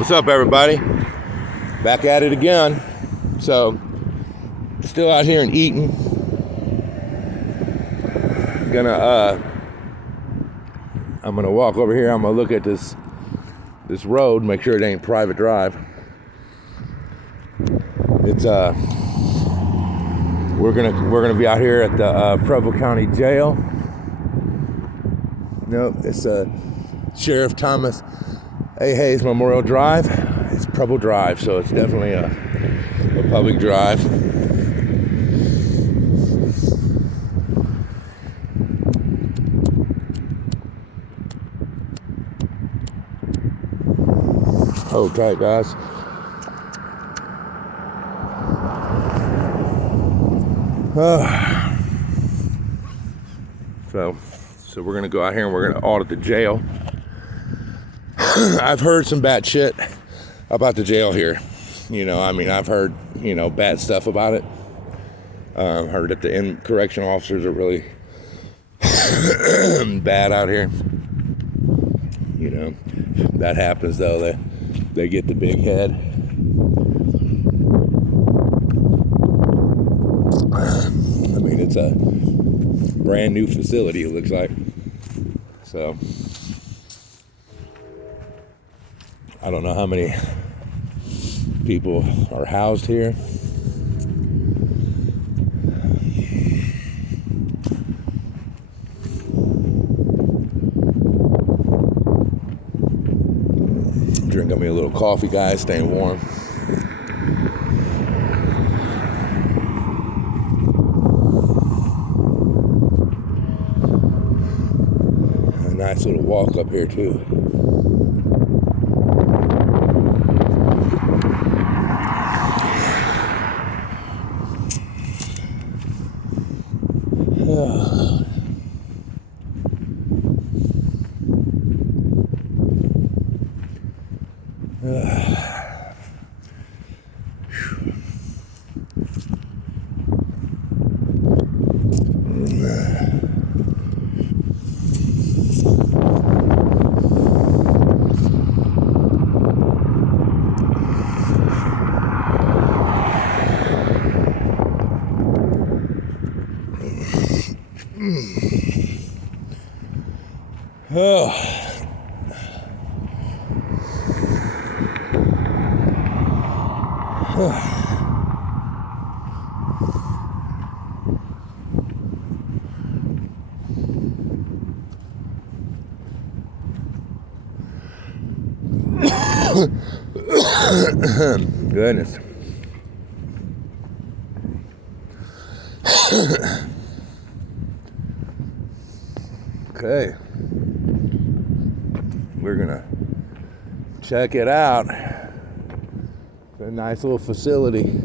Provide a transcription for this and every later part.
What's up, everybody? Back at it again. So, still out here in Eaton. I'm gonna walk over here. I'm gonna look at this road, make sure it ain't private drive. It's we're gonna be out here at the Preble County Jail. Nope, it's Sheriff Thomas A. Hayes Memorial Drive. It's Preble Drive, so it's definitely a public drive. Hold tight, guys. So we're gonna go out here and we're gonna audit the jail. I've heard some bad shit about the jail here. I've heard, bad stuff about it. Heard that the correctional officers are really bad out here. That happens though. They get the big head. It's a brand new facility, it looks like. So I don't know how many people are housed here. Drinking me a little coffee, guys, staying warm. A nice little walk up here too. Goodness. Okay. We're gonna check it out. It's a nice little facility.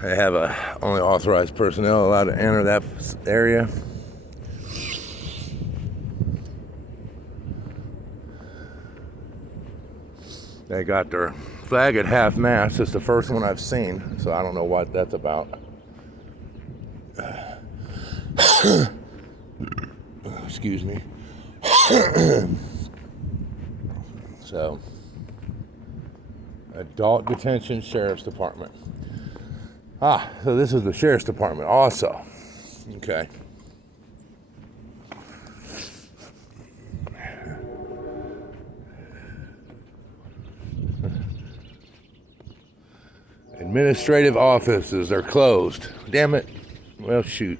They have only authorized personnel allowed to enter that area. They got their flag at half-mast. It's the first one I've seen, so I don't know what that's about. Excuse me. So, Adult Detention Sheriff's Department. So this is the Sheriff's Department also. Okay. Administrative offices are closed. Damn it. Well, shoot.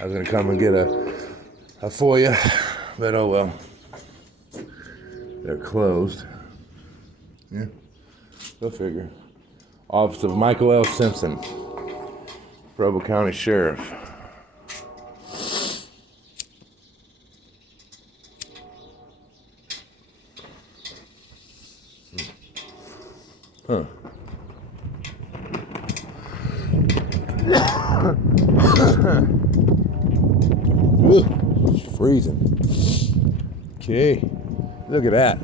I was going to come and get a FOIA, but oh well. They're closed. Yeah. Go figure. Office of Michael L. Simpson, Preble County Sheriff. Huh. It's freezing. Okay, look at that.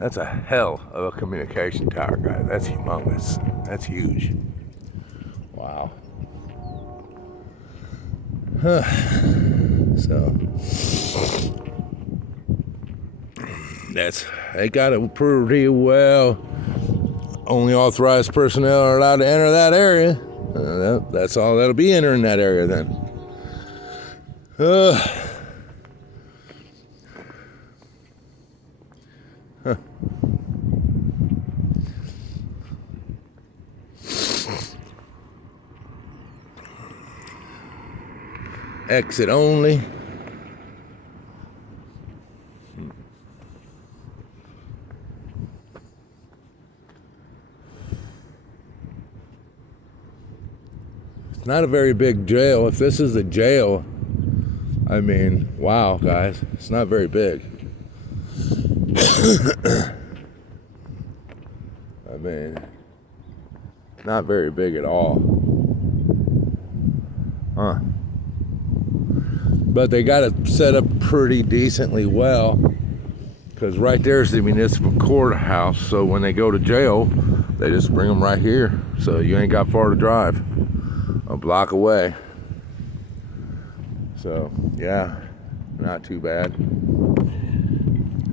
That's a hell of a communication tower, guys. That's humongous. That's huge. Wow. So they got it pretty well. Only authorized personnel are allowed to enter that area. That's all that'll be entering that area then. Exit only. It's not a very big jail. If this is a jail, I mean, wow, guys, it's not very big. I mean, not very big at all. Huh. But they got it set up pretty decently well, because right there's the municipal courthouse. So when they go to jail, they just bring them right here. So you ain't got far to drive, a block away. So yeah, not too bad.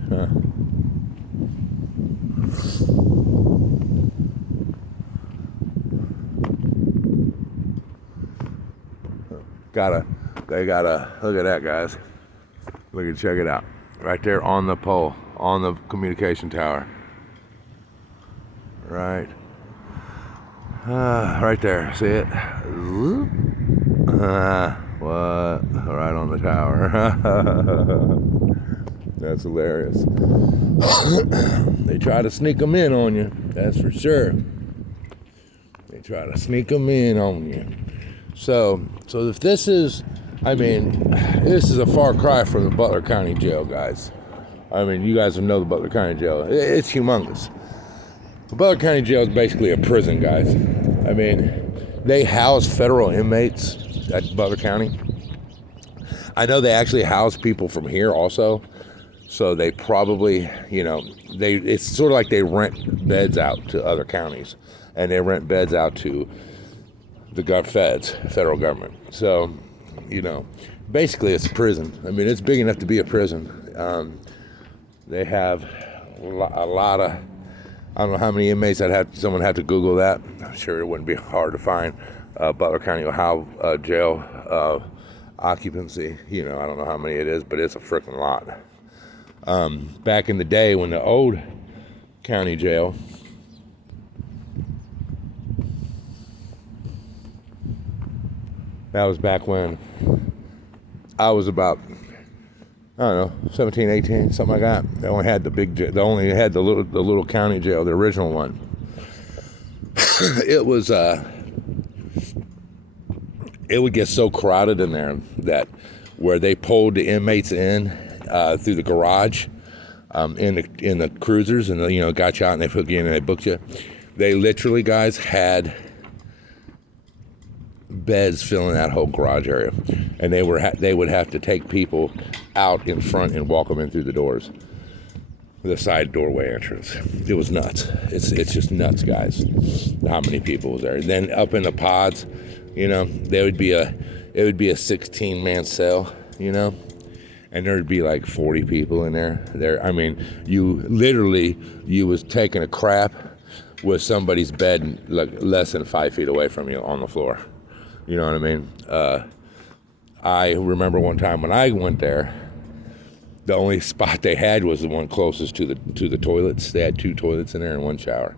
Huh. They gotta, look at that, guys. Check it out. Right there on the pole, on the communication tower. Right. Right there, see it? What? Right on the tower. That's hilarious. They try to sneak them in on you, that's for sure. They try to sneak them in on you. So if this is, I mean, this is a far cry from the Butler County Jail, guys. I mean, you guys know the Butler County Jail. It's humongous. The Butler County Jail is basically a prison, guys. I mean, they house federal inmates at Butler County. I know they actually house people from here also. So they probably, it's sort of like they rent beds out to other counties. And they rent beds out to the federal government. So, basically it's a prison. I mean, it's big enough to be a prison. They have a lot of, I don't know how many inmates someone had to Google that. I'm sure it wouldn't be hard to find. Butler County, Ohio jail occupancy, I don't know how many it is, but it's a freaking lot. Back in the day when the old county jail, that was back when I was about, I don't know, 17, 18, something like that. They only had the little county jail, the original one. It was, it would get so crowded in there that where they pulled the inmates in through the garage, in the cruisers, and got you out and they put you in and they booked you. They literally, guys, had beds filling that whole garage area, and they would have to take people out in front and walk them in through the doors, the side doorway entrance. It was nuts. It's just nuts, guys, how many people was there. And then up in the pods, it would be a 16-man cell, and there'd be like 40 people in there. I mean, you was taking a crap with somebody's bed like less than 5 feet away from you on the floor. You know what I mean? I remember one time when I went there, the only spot they had was the one closest to the toilets. They had 2 toilets in there and 1 shower.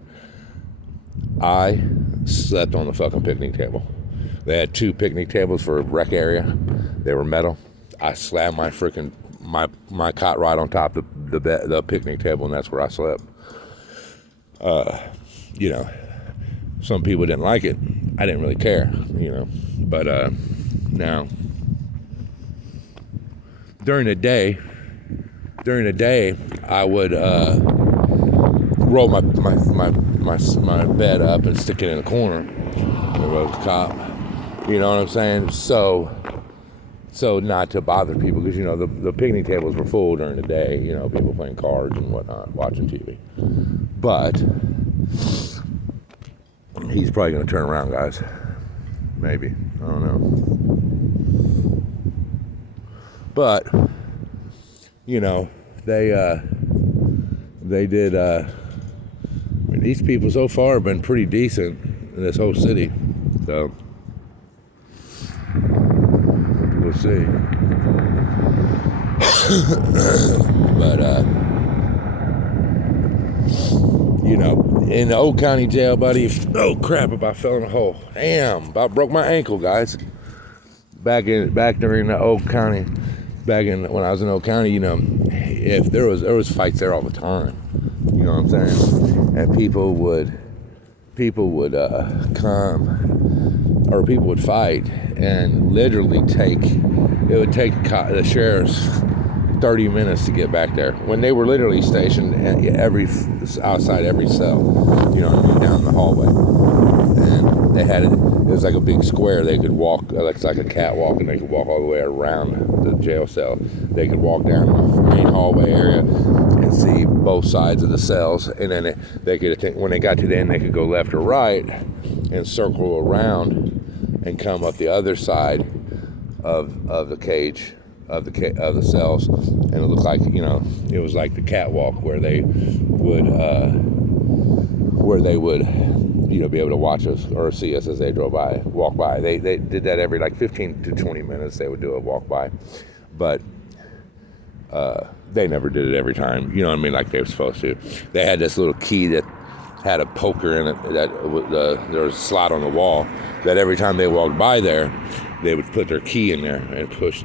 I slept on the fucking picnic table. They had 2 picnic tables for a rec area. They were metal. I slammed my freaking my cot right on top of the picnic table, and that's where I slept. Some people didn't like it. I didn't really care, But now, during the day, I would roll my bed up and stick it in the corner. The road cop, you know what I'm saying? So not to bother people, because the picnic tables were full during the day. People playing cards and whatnot, watching TV. But he's probably going to turn around, guys. maybe. I don't know. But, they did, these people so far have been pretty decent in this whole city. So, we'll see. But, in the Old County Jail, buddy, oh crap, about fell in a hole. Damn, about broke my ankle, guys. Back during the Old County, when I was in Old County, if there was fights there all the time. You know what I'm saying? And people would come, or people would fight, and literally it would take the sheriffs 30 minutes to get back there, when they were literally stationed outside every cell, down the hallway. And they had it was like a big square. They could walk, it's like a catwalk, and they could walk all the way around the jail cell. They could walk down the main hallway area and see both sides of the cells, and then they could, when they got to the end, they could go left or right and circle around and come up the other side of the cage, of the cells, and it looked like, it was like the catwalk where they would be able to watch us or see us as they walk by. They did that every 15 to 20 minutes. They would do a walk by, but they never did it every time. You know what I mean? Like they were supposed to. They had this little key that had a poker in it. There was a slot on the wall that every time they walked by there, they would put their key in there and push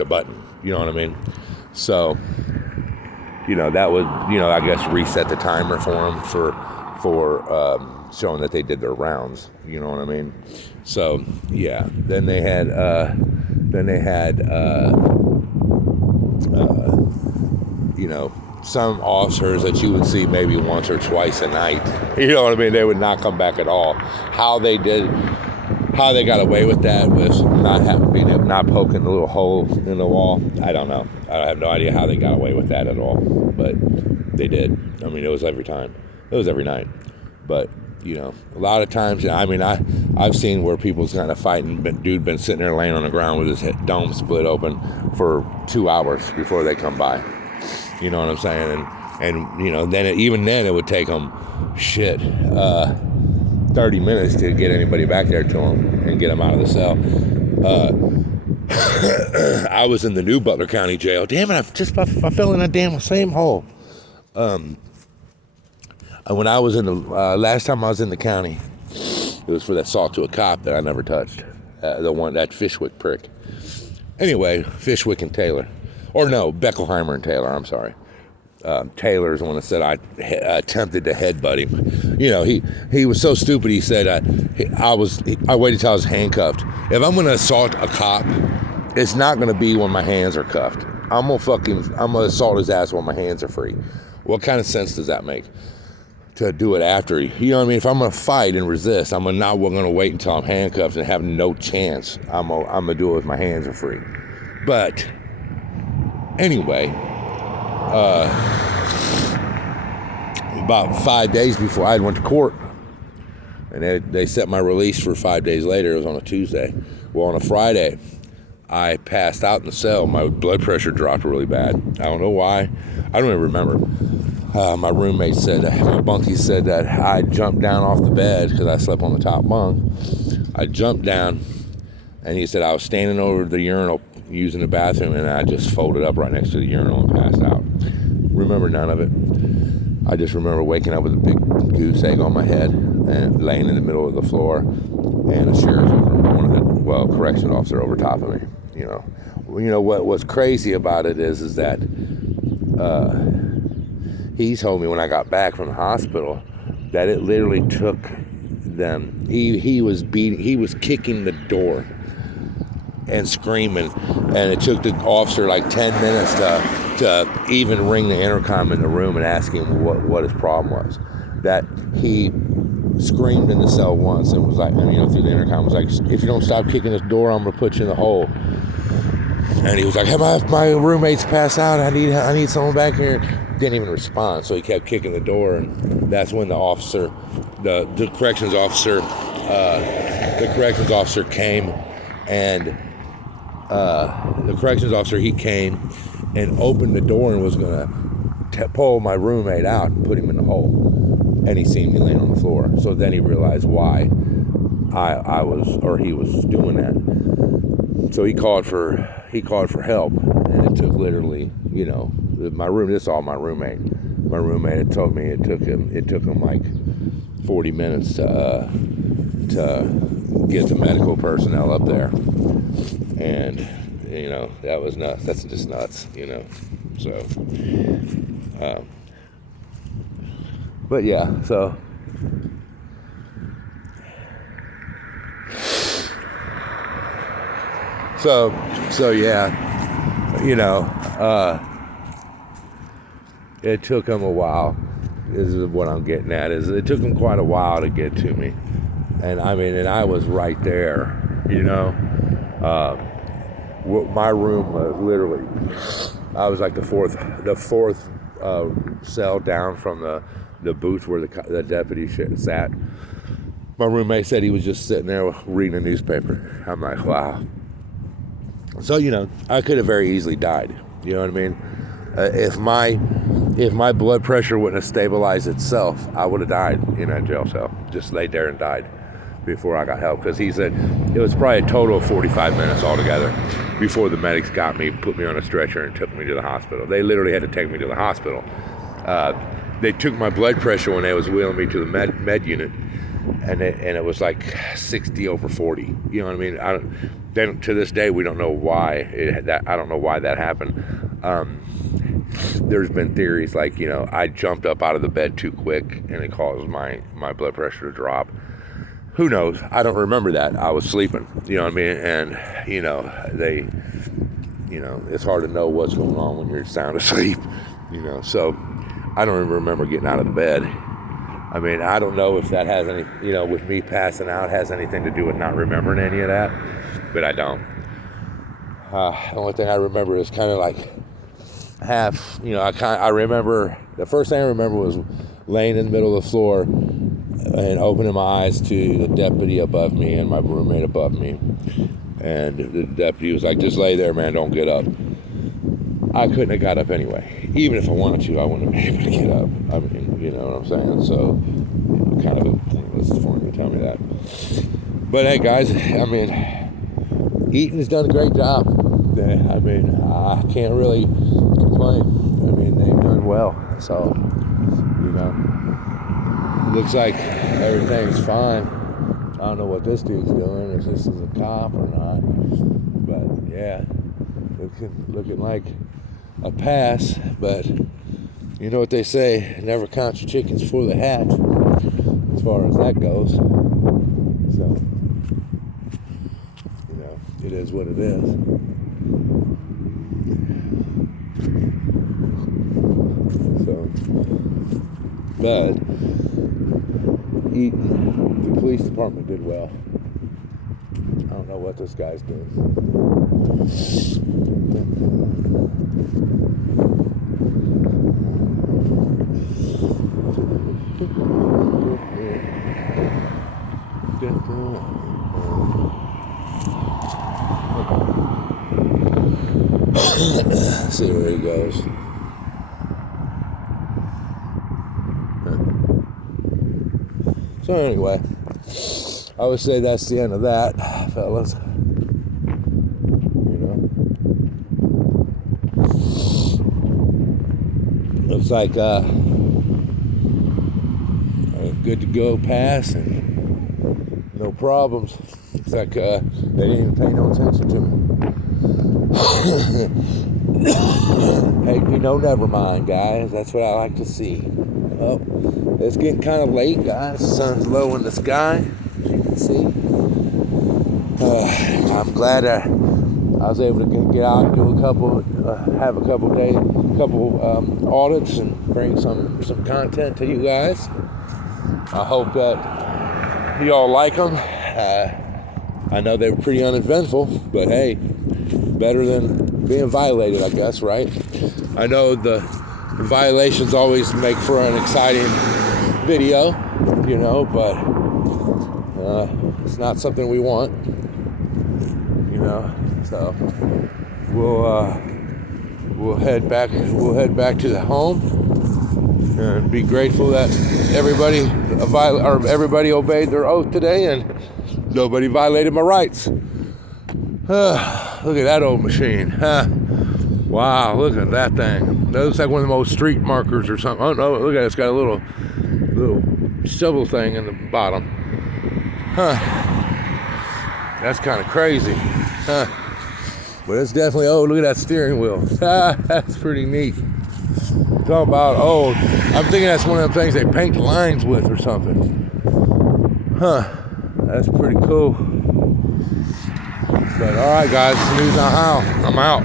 a button. You know what I mean? So, that would, I guess reset the timer for them for showing that they did their rounds. You know what I mean? So, yeah. Then they had some officers that you would see maybe once or twice a night. You know what I mean? They would not come back at all. How they got away with that was not poking the little hole in the wall. I don't know. I have no idea how they got away with that at all. But they did. I mean, it was every time. It was every night. But, a lot of times, I've seen where people's kind of fighting, but dude been sitting there laying on the ground with his dome split open for 2 hours before they come by. You know what I'm saying? And even then it would take them 30 minutes to get anybody back there to them and get them out of the cell. I was in the new Butler County Jail. Damn it, I fell in that damn same hole. When I was in the last time I was in the county, it was for that assault to a cop that I never touched. The one, that Fishwick prick. Anyway, Fishwick and Taylor. Or no, Beckelheimer and Taylor, I'm sorry. Taylor is the one that said I attempted to headbutt him. He was so stupid. He said I waited till I was handcuffed. If I'm gonna assault a cop, it's not gonna be when my hands are cuffed. I'm gonna assault his ass when my hands are free. What kind of sense does that make? To do it after, you know what I mean? If I'm gonna fight and resist, I'm not gonna wait until I'm handcuffed and have no chance. I'm gonna do it with my hands are free. But anyway, about 5 days before I went to court, and they set my release for 5 days later. It was on a Tuesday. Well, on a Friday, I passed out in the cell. My blood pressure dropped really bad. I don't know why. I don't even remember. My roommate said, my bunkie said that I jumped down off the bed because I slept on the top bunk. I jumped down, and he said I was standing over the urinal using the bathroom, and I just folded up right next to the urinal and passed out. Remember none of it. I just remember waking up with a big goose egg on my head and laying in the middle of the floor, and a sheriff, correction officer over top of me. What was crazy about it is that he told me when I got back from the hospital that it literally took them. He was kicking the door and screaming, and it took the officer 10 minutes to even ring the intercom in the room and ask him what his problem was. That he screamed in the cell once and was like, through the intercom, was like, if you don't stop kicking this door, I'm gonna put you in the hole. And he was like, hey, my roommate's passed out. I need someone back here. Didn't even respond, so he kept kicking the door, and that's when the officer, the corrections officer, the corrections officer came, and he came and opened the door and was gonna pull my roommate out and put him in the hole, and he seen me laying on the floor. So then he realized why he was doing that. So he called for help, and it took literally, this is all my roommate. My roommate had told me it took him like 40 minutes to get the medical personnel up there, and that was nuts. That's just nuts, So, but yeah, so. So yeah, it took him a while. This is what I'm getting at. Is it took him quite a while to get to me, and I was right there. My room was literally, I was like the fourth cell down from the booth where the deputy sat. My roommate said he was just sitting there reading a newspaper. I'm like, wow. So, I could have very easily died. You know what I mean? If my blood pressure wouldn't have stabilized itself, I would have died in that jail cell. Just laid there and died before I got help. Because he said it was probably a total of 45 minutes altogether before the medics got me, put me on a stretcher, and took me to the hospital. They literally had to take me to the hospital. They took my blood pressure when they was wheeling me to the med unit. And it was like 60 over 40. You know what I mean? To this day, we don't know why I don't know why that happened. There's been theories like, I jumped up out of the bed too quick and it caused my blood pressure to drop. Who knows? I don't remember that. I was sleeping. You know what I mean? And it's hard to know what's going on when you're sound asleep. So I don't even remember getting out of the bed. I don't know if that has any, with me passing out, has anything to do with not remembering any of that, but I don't. The only thing I remember is kind of like half, I remember, the first thing I remember was laying in the middle of the floor and opening my eyes to the deputy above me and my roommate above me. And the deputy was like, just lay there, man, don't get up. I couldn't have got up anyway. Even if I wanted to, I wouldn't have been able to get up. You know what I'm saying? So, kind of pointless for him to tell me that. But hey, guys, Eaton's done a great job. I can't really complain. They've done well. So, it looks like everything's fine. I don't know what this dude's doing, if this is a cop or not. But yeah, looking like a pass, but you know what they say, never count your chickens before they hatch, as far as that goes. So, it is what it is. So, but Eaton, the police department did well. I don't know what this guy's doing. See where he goes. So anyway, I would say that's the end of that, fellas. Looks like a good to go pass and no problems. Looks like they didn't even pay no attention to me. Paid me no never mind, guys. That's what I like to see. Well, it's getting kind of late, guys. The sun's low in the sky, as you can see. I'm glad I was able to get out and do have a couple audits and bring some content to you guys. I hope that you all like them. I know they were pretty uneventful, but hey, better than being violated, I guess, right? I know the violations always make for an exciting video, but It's not something we want, you know. So we'll head back to the home and be grateful that everybody obeyed their oath today and nobody violated my rights. Look at that old machine. Wow, look at that thing. That looks like one of the old street markers or something. Oh no, look at it. It's got a little shovel thing in the bottom. That's kind of crazy. But it's definitely old. Look at that steering wheel. That's pretty neat. Talking about old. I'm thinking that's one of them things they paint lines with or something. That's pretty cool. But all right, guys, it's the news now how. I'm out.